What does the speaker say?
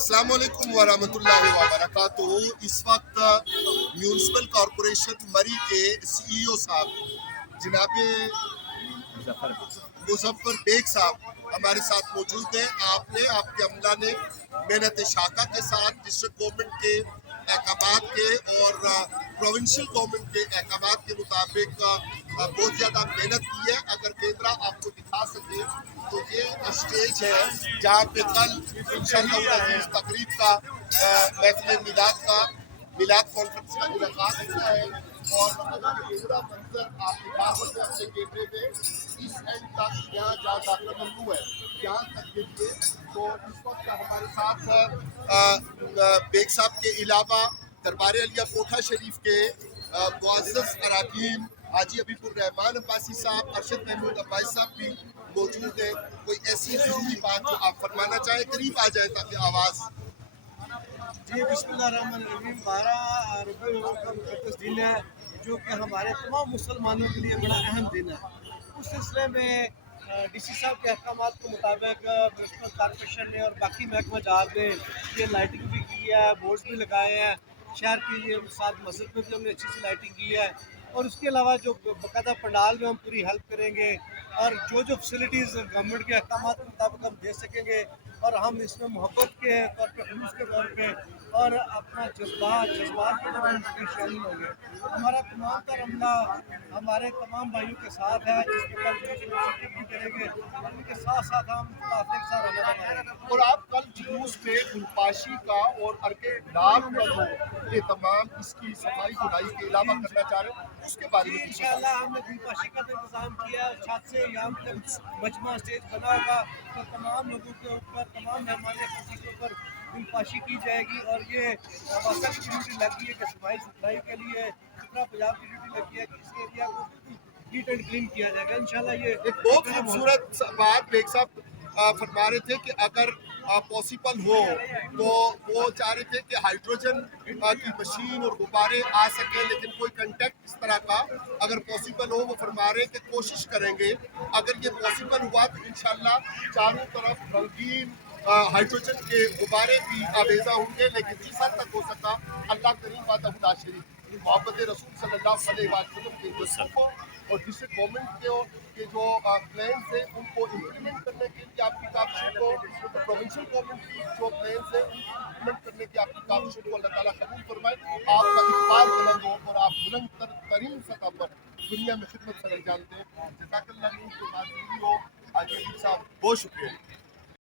अस्सलाम वालेकुम वरहमतुल्लाहि वबरकातुहू। इस वक्त म्यूनसिपल कॉरपोरेशन मरी के CEO साहब जनाब मुजफ्फर बेग साहब हमारे साथ मौजूद हैं। आपने आपके अमला ने मेहनत शाखा के साथ डिस्ट्रिक्ट गवर्नमेंट के अहकामात के और प्रोविंशियल गवर्नमेंट के अहकामात के मुताबिक बहुत ज़्यादा मेहनत की है। अगर कैमरा आपको दिखा सके तो ये स्टेज है जहाँ पे कल इंशाअल्लाह तकरीब का महफिल मिलाद कॉन्फ्रेंस का मुलाकात होना है। और अगर ये पूरा मंजर आप दिखा सकते हैं अपने कैमरे में, इस एंड तक यहाँ जहाँ दाखिला ममनू है यहाँ तक देखिए। तो इस वक्त हमारे साथ बेग साहब के अलावा दरबार अलिया कोठा शरीफ के मुअज़्ज़ज़ अराकीन हाजी अबीबुर रहमान अब्बासी साहब, अरशद महमूद अब्बासी साहब भी मौजूद हैं। कोई ऐसी ज़रूरी बात जो आप फरमाना चाहें, करीब आ जाए ताकि आवाज़। जी बिस्मिल्लाहिर्रहमानिर्रहीम। 12 रबीउल अव्वल का मुक़द्दस दिन है जो कि हमारे तमाम मुसलमानों के लिए बड़ा अहम दिन है। उस सिलसिले में DC साहब के अहकामात के मुताबिक म्युनिसिपल कॉर्पोरेशन ने और बाकी महकमा जात ने ये लाइटिंग भी की है, बोर्ड्स भी लगाए हैं। शहर की ये साथ मस्जिद में भी हमने अच्छी सी लाइटिंग की है और उसके अलावा जो बाकायदा पंडाल में हम पूरी हेल्प करेंगे और जो फैसिलिटीज़ गवर्नमेंट के अहकामात के मुताबिक हम दे सकेंगे और हम इसमें मोहब्बत के तौर पे, खुलूस के तौर पे और अपना जज्बात के तौर पे शामिल होंगे। हमारा तमाम तर अमला हमारे तमाम भाइयों के साथ है जिसके बाद भी करेंगे और उनके साथ साथ हम काफले के साथ रमज़ान मनाएंगे। और आप कल जुलूस पे गुलपाशी का और अर्के डाल का जो एहतमाम इसकी सफाई गुनाई के अलावा करना चाह रहे हैं उसके बारे में इंशाअल्लाह हमने गुलपाशी का तो इंतज़ाम किया है। छत से यहाँ तक मजमा स्टेज बना होगा तो तमाम लोगों के ऊपर, तमाम मेहमान खुशी के ऊपर गुलपाशी की जाएगी। और ये वसा की ड्यूटी लगी है कि सफाई सुथराई के लिए सुथरा पंजाब की ड्यूटी लगी है कि इस एरिया को नीट एंड क्लीन किया जाएगा। इंशाल्लाह ये एक बहुत खूबसूरत बात बेग साहब फरमा रहे थे कि अगर पॉसिबल हो तो वो चाह रहे थे कि हाइड्रोजन की मशीन और गुब्बारे आ सके, लेकिन कोई कंटेक्ट इस तरह का अगर पॉसिबल हो वो फरमा रहे कि कोशिश करेंगे। अगर ये पॉसिबल हुआ तो इंशाल्लाह चारों तरफ रंगीन हाइड्रोजन के गुब्बारे भी आवेजा होंगे। लेकिन जिस हद तक हो सका अल्लाह करीम वादा शरीफ मोहब्बत रसूल सल्लल्लाहु अलैहि वसल्लम के हिस्सों को और डिस्ट्रिक्ट गवर्नमेंट के जो प्लान है उनको इम्प्लीमेंट करने के लिए आपकी काविशों को, प्रोविंशियल गवर्नमेंट की जो प्लान है इम्प्लीमेंट करने की आपकी काविशों को अल्लाह ताला कबूल फरमाए। आपका इकबाल बुलंद हो और आप बुलंद तरीन सतह पर दुनिया में खिदमत सर जानते हैं। जज़ाकल्लाह। के बाद हो। हाजी अबीब साहब बहुत शुक्रिया।